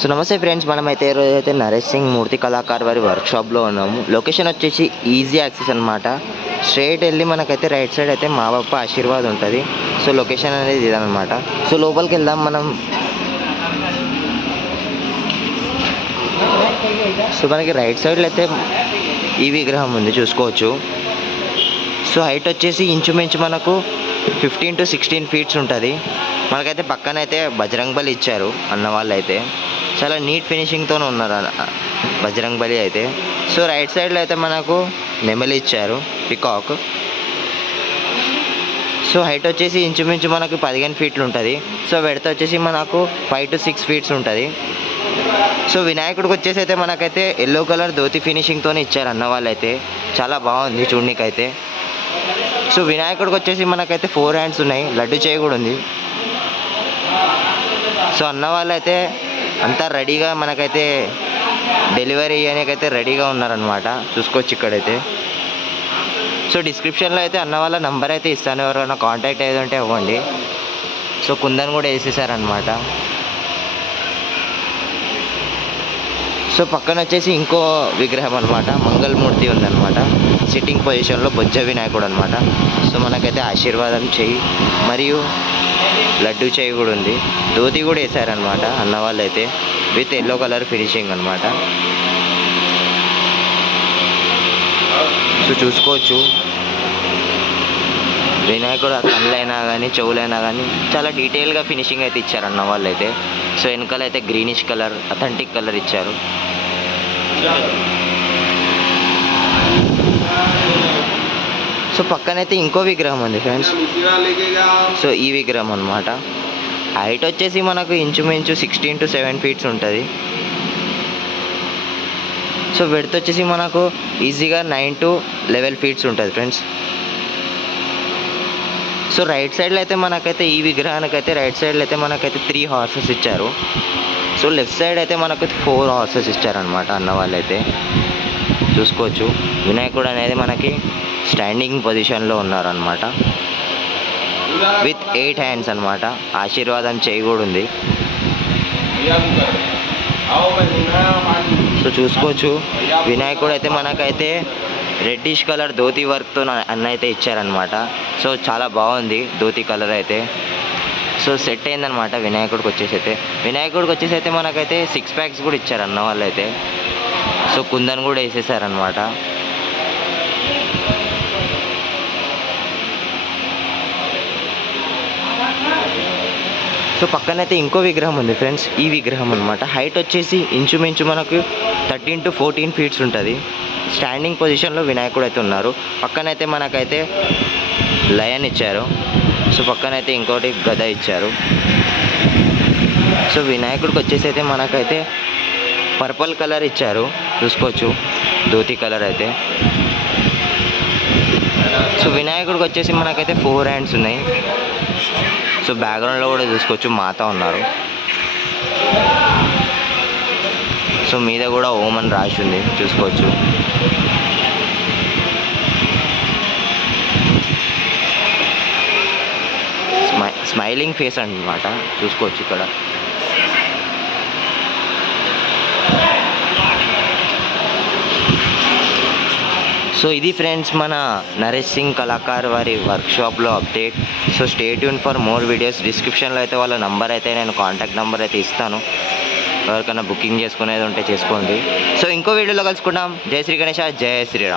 So నమస్తే friends, మనమైతే ఈరోజు అయితే నరేష్ సింగ్ మూర్తి కళాకార్ వారి వర్క్షాప్లో ఉన్నాము. లొకేషన్ వచ్చేసి ఈజీ యాక్సెస్ అనమాట. స్ట్రైట్ వెళ్ళి మనకైతే రైట్ సైడ్ అయితే మా బాప్ప ఆశీర్వాద్ ఉంటుంది. సో లొకేషన్ అనేది ఇదనమాట. సో లోపలికి వెళ్దాం మనం. సో మనకి రైట్ సైడ్లో అయితే ఈ విగ్రహం ఉంది, చూసుకోవచ్చు. సో హైట్ వచ్చేసి ఇంచుమించు మనకు 15 to 16 ఫీట్స్ ఉంటుంది. మనకైతే పక్కనైతే బజరంగ్ బలి ఇచ్చారు అన్న వాళ్ళు అయితే. చాలా నీట్ ఫినిషింగ్తో ఉన్నారు బజరంగ్ బలి అయితే. సో రైట్ సైడ్లో అయితే మనకు నెమలి ఇచ్చారు, పికాక్. సో హైట్ వచ్చేసి ఇంచుమించు మనకు 15 ఫీట్లు ఉంటుంది. సో వెడత వచ్చేసి మనకు 5 to 6 ఫీట్స్ ఉంటుంది. సో వినాయకుడికి వచ్చేసి అయితే మనకైతే ఎల్లో కలర్ ధోతి ఫినిషింగ్తో ఇచ్చారు అన్న వాళ్ళు అయితే. చాలా బాగుంది చూడనీకైతే. సో వినాయకుడికి వచ్చేసి మనకైతే 4 హ్యాండ్స్ ఉన్నాయి, లడ్డు చేయి కూడా ఉంది. సో అన్న వాళ్ళు అయితే అంతా రెడీగా మనకైతే డెలివరీ చేయడానికైతే రెడీగా ఉన్నారనమాట, చూసుకోవచ్చు ఇక్కడైతే. సో డిస్క్రిప్షన్లో అయితే అన్న వాళ్ళ నంబర్ అయితే ఇస్తాను, ఎవరైనా కాంటాక్ట్ అయ్యేది ఉంటే ఇవ్వండి. సో కుందన్ కూడా వేసేసారనమాట. సో పక్కన వచ్చేసి ఇంకో విగ్రహం అనమాట, మంగళమూర్తి ఉందన్నమాట. సిట్టింగ్ పొజిషన్లో బొజ్జ వినాయకుడు అనమాట. సో మనకైతే ఆశీర్వాదం చేయి మరియు లడ్డు చేయి కూడా ఉంది. ధోతి కూడా వేసారనమాట అన్న వాళ్ళు అయితే, విత్ ఎల్లో కలర్ ఫినిషింగ్ అనమాట. సో చూసుకోవచ్చు వినాయకుడు కళ్ళైనా కానీ చెవులైనా కానీ చాలా డీటెయిల్గా ఫినిషింగ్ అయితే ఇచ్చారు అన్న వాళ్ళు అయితే. సో వెనకాల అయితే గ్రీనిష్ కలర్ అథెంటిక్ కలర్ ఇచ్చారు. సో పక్కనైతే ఇంకో విగ్రహం ఉంది ఫ్రెండ్స్. సో ఈ విగ్రహం అనమాట. హైట్ వచ్చేసి మనకు ఇంచుమించు 16 to 7 ఫీట్స్ ఉంటుంది. సో వెడత్ వచ్చేసి మనకు ఈజీగా 9 to 11 ఫీట్స్ ఉంటుంది ఫ్రెండ్స్. సో రైట్ సైడ్లో అయితే మనకైతే ఈ విగ్రహానికైతే రైట్ సైడ్లో అయితే మనకైతే 3 హార్సెస్ ఇచ్చారు. సో లెఫ్ట్ సైడ్ అయితే మనకు 4 హార్సెస్ ఇచ్చారనమాట అన్న వాళ్ళైతే, చూసుకోవచ్చు. వినాయకుడు అనేది మనకి స్టాండింగ్ పొజిషన్లో ఉన్నారనమాట, విత్ 8 హ్యాండ్స్ అనమాట. ఆశీర్వాదం చేయి కూడా ఉంది. సో చూసుకోవచ్చు వినాయకుడు అయితే మనకైతే రెడ్డిష్ కలర్ ధోతి వర్క్తో అన్న అయితే ఇచ్చారనమాట. సో చాలా బాగుంది ధోతి కలర్ అయితే. సో సెట్ అయిందనమాట వినాయకుడికి వచ్చేసి అయితే మనకైతే 6 ప్యాక్స్ కూడా ఇచ్చారు అన్న వాళ్ళు అయితే. సో కుందన్ కూడా వేసేసారనమాట. సో పక్కనైతే ఇంకో విగ్రహం ఉంది ఫ్రెండ్స్, ఈ విగ్రహం అనమాట. హైట్ వచ్చేసి ఇంచుమించు మనకు 13 to 14 ఫీట్స్ ఉంటుంది. స్టాండింగ్ పొజిషన్లో వినాయకుడు అయితే ఉన్నారు. పక్కనైతే మనకైతే లయన్ ఇచ్చారు. సో పక్కనైతే ఇంకోటి గద ఇచ్చారు. సో వినాయకుడికి వచ్చేసి అయితే మనకైతే పర్పుల్ కలర్ ఇచ్చారు, చూసుకోవచ్చు ధోతి కలర్ అయితే. సో వినాయకుడికి వచ్చేసి మనకైతే 4 హ్యాండ్స్ ఉన్నాయి. సో బ్యాక్గ్రౌండ్లో కూడా చూసుకోవచ్చు మాత ఉన్నారు. సో మీద కూడా ఓం అని రాసి ఉంది, చూసుకోవచ్చు. స్మైలింగ్ ఫేస్ అన్నమాట, చూసుకోవచ్చు ఇక్కడ. సో ఇది ఫ్రెండ్స్ మన నరేష్ సింగ్ కళాకార్ వారి వర్క్షాప్లో update. So stay tuned for more videos. డిస్క్రిప్షన్లో అయితే వాళ్ళ నంబర్ అయితే నేను కాంటాక్ట్ నెంబర్ అయితే ఇస్తాను, ఎవరికైనా బుకింగ్ చేసుకునేది ఉంటే చేసుకోండి. సో ఇంకో వీడియోలో కలుసుకుందాం. జై శ్రీ గణేష, జై శ్రీరామ్.